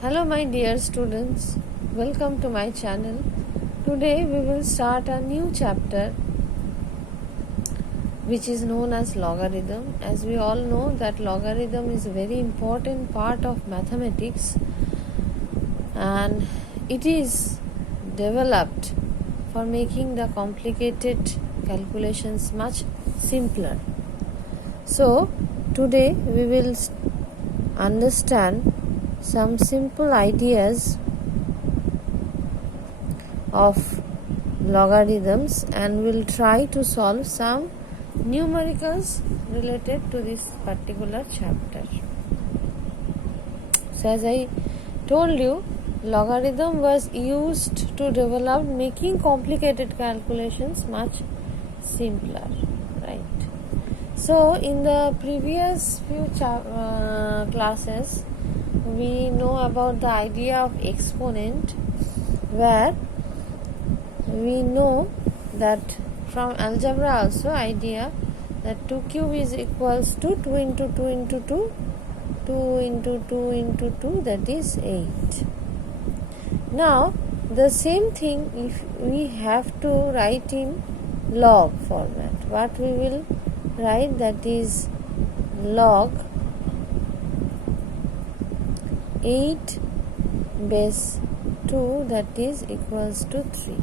Hello my dear students, welcome to my channel. Today we will start a new chapter which is known as logarithm. As we all know that logarithm is a very important part of mathematics and it is developed for making the complicated calculations much simpler. So today we will understand some simple ideas of logarithms and we'll try to solve some numericals related to this particular chapter. So as I told you, logarithm was used to develop making complicated calculations much simpler, right? So in the previous few classes we know about the idea of exponent, where we know that from algebra also idea that 2 cube is equals to 2 into 2 into 2, 2 into 2 into 2, that is 8. Now the same thing if we have to write in log format, what we will write, that is log 8 base 2, that is equals to 3.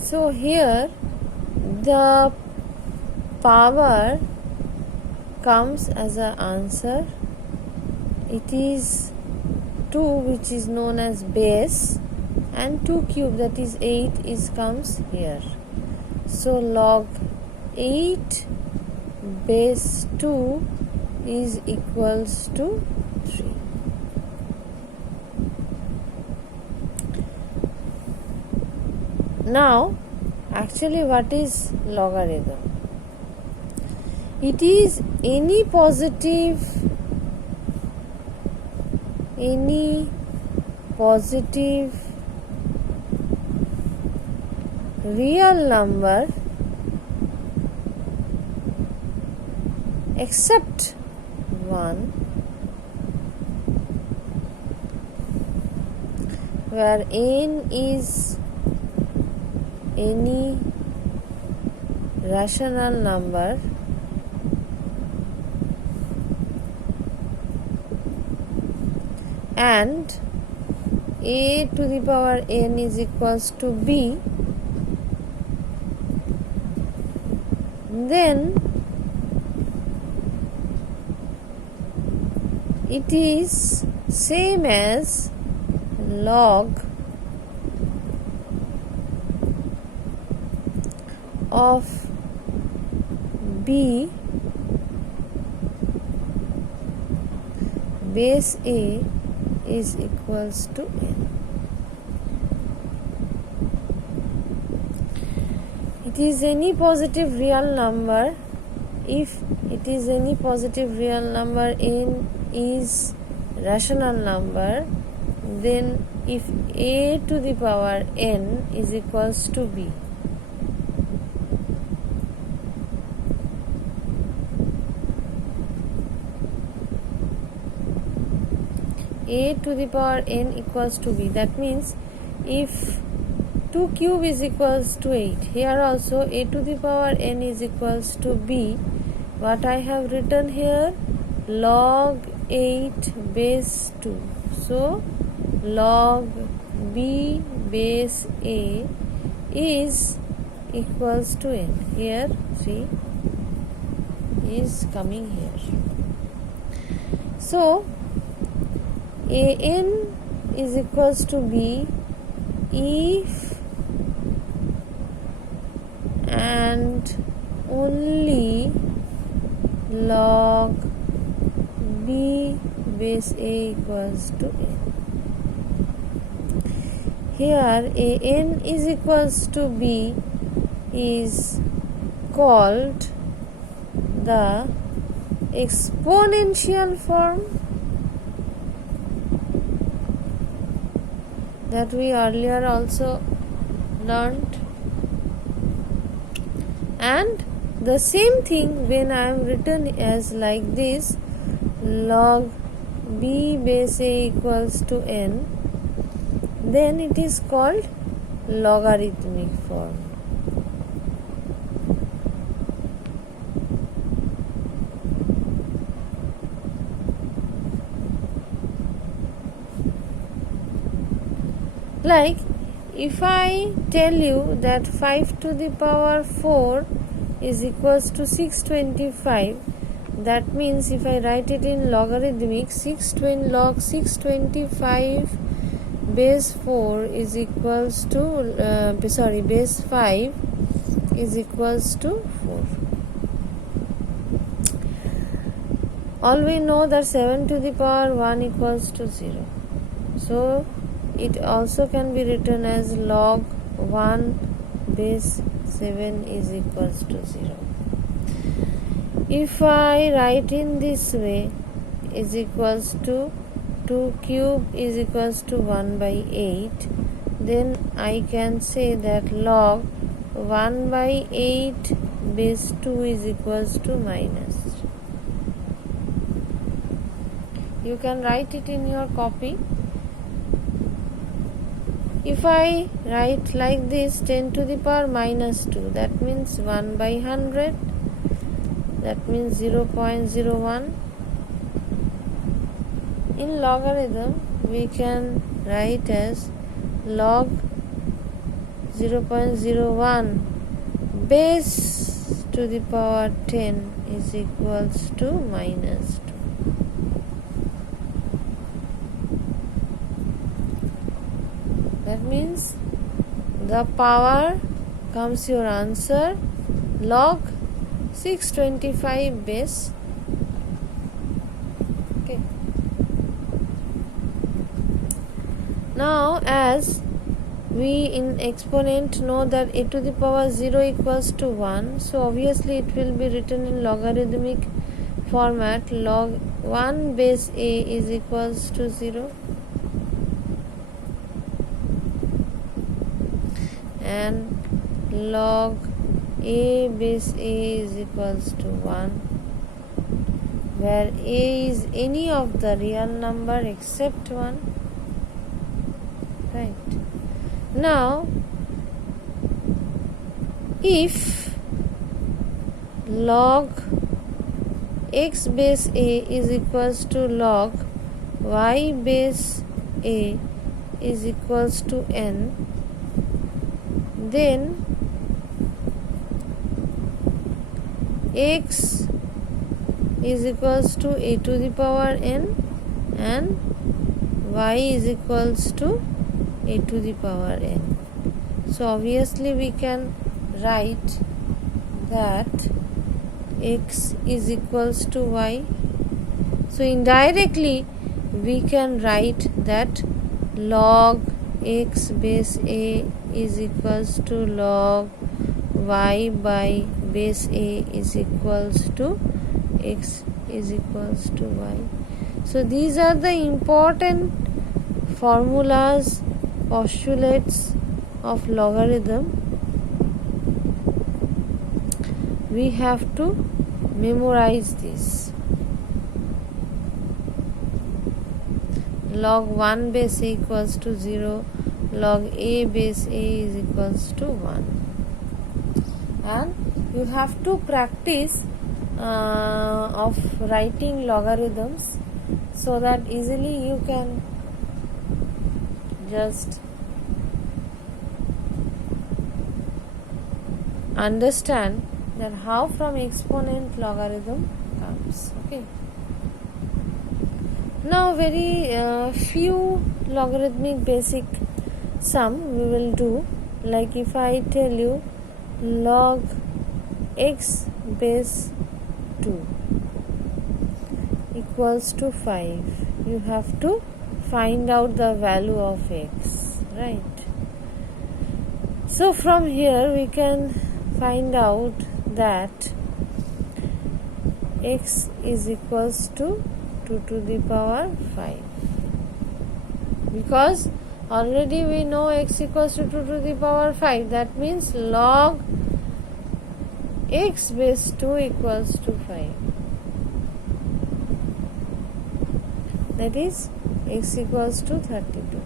So here the power comes as an answer. It is 2, which is known as base, and 2 cube, that is 8, comes here. So log 8 base 2 is equals to 3. Now actually what is logarithm? It is any positive real number except one, where n is any rational number and a to the power n is equals to b, then it is same as log of b base a is equals to n. It is any positive real number. If it is any positive real number, n is rational number, then if a to the power n is equals to b, a to the power n equals to b, that means if 2 cube is equals to 8, here also a to the power n is equals to b. What I have written here, log 8 base 2. So log b base a is equals to n. Here 3 is coming here. So an is equals to b if and only log b base a equals to n. Here an is equals to b is called the exponential form that we earlier also learned, And the same thing when I am written as like this, log b base a equals to n, then it is called logarithmic form. Like if I tell you that 5 to the power 4 is equals to 625, that means if I write it in logarithmic, log 625 base 4 is equals to base 5 is equals to 4. All we know that 7 to the power 1 equals to 0. So it also can be written as log 1 base 7 is equals to 0. If I write in this way, is equals to 2 cube is equals to 1 by 8, then I can say that log 1 by 8 base 2 is equals to minus. You can write it in your copy. If I write like this, 10 to the power minus 2, that means 1 by 100, that means 0.01. In logarithm, we can write as log 0.01 base to the power 10 is equals to minus 2. That means the power comes your answer log 625 base. Okay. Now as we in exponent know that a to the power 0 equals to 1, so obviously it will be written in logarithmic format. Log 1 base a is equals to 0. And log a base a is equals to 1, where a is any of the real number except 1. Right. Now, if log x base a is equals to log y base a is equals to n, then x is equals to a to the power n and y is equals to a to the power n. So obviously we can write that x is equals to y. So indirectly we can write that log x base a is equals to log y by base a is equals to x is equals to y. So these are the important formulas, postulates of logarithm. We have to memorize this. Log 1 base a equals to 0, log a base a is equals to 1. And you have to practice of writing logarithms so that easily you can just understand that how from exponent logarithm comes. Okay. Now very few logarithmic basic sum we will do. Like if I tell you log x base 2 equals to 5, you have to find out the value of x, right? So from here we can find out that x is equals to 2 to the power 5, because already we know x equals to 2 to the power 5. That means log x base 2 equals to 5. That is x equals to 32.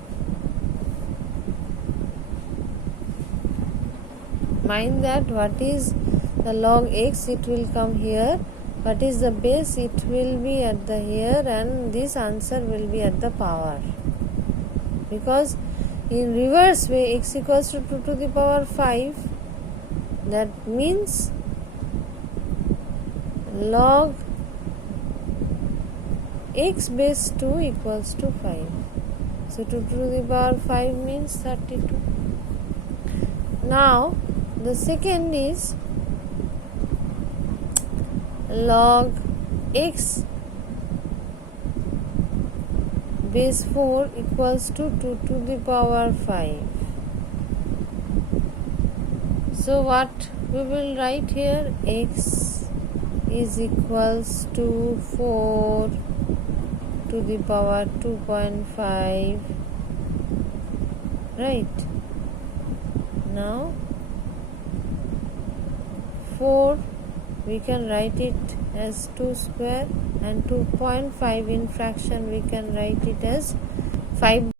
Mind that what is the log x, it will come here. What is the base, it will be at the here, and this answer will be at the power. Because in reverse way x equals to 2 to the power 5, that means log x base 2 equals to 5. So 2 to the power 5 means 32. Now the second is log x base 4 equals to 2 to the power 5. So what we will write here, x is equals to 4 to the power 2.5, right? Now 4 we can write it as 2 square, and 2.5 in fraction we can write it as 5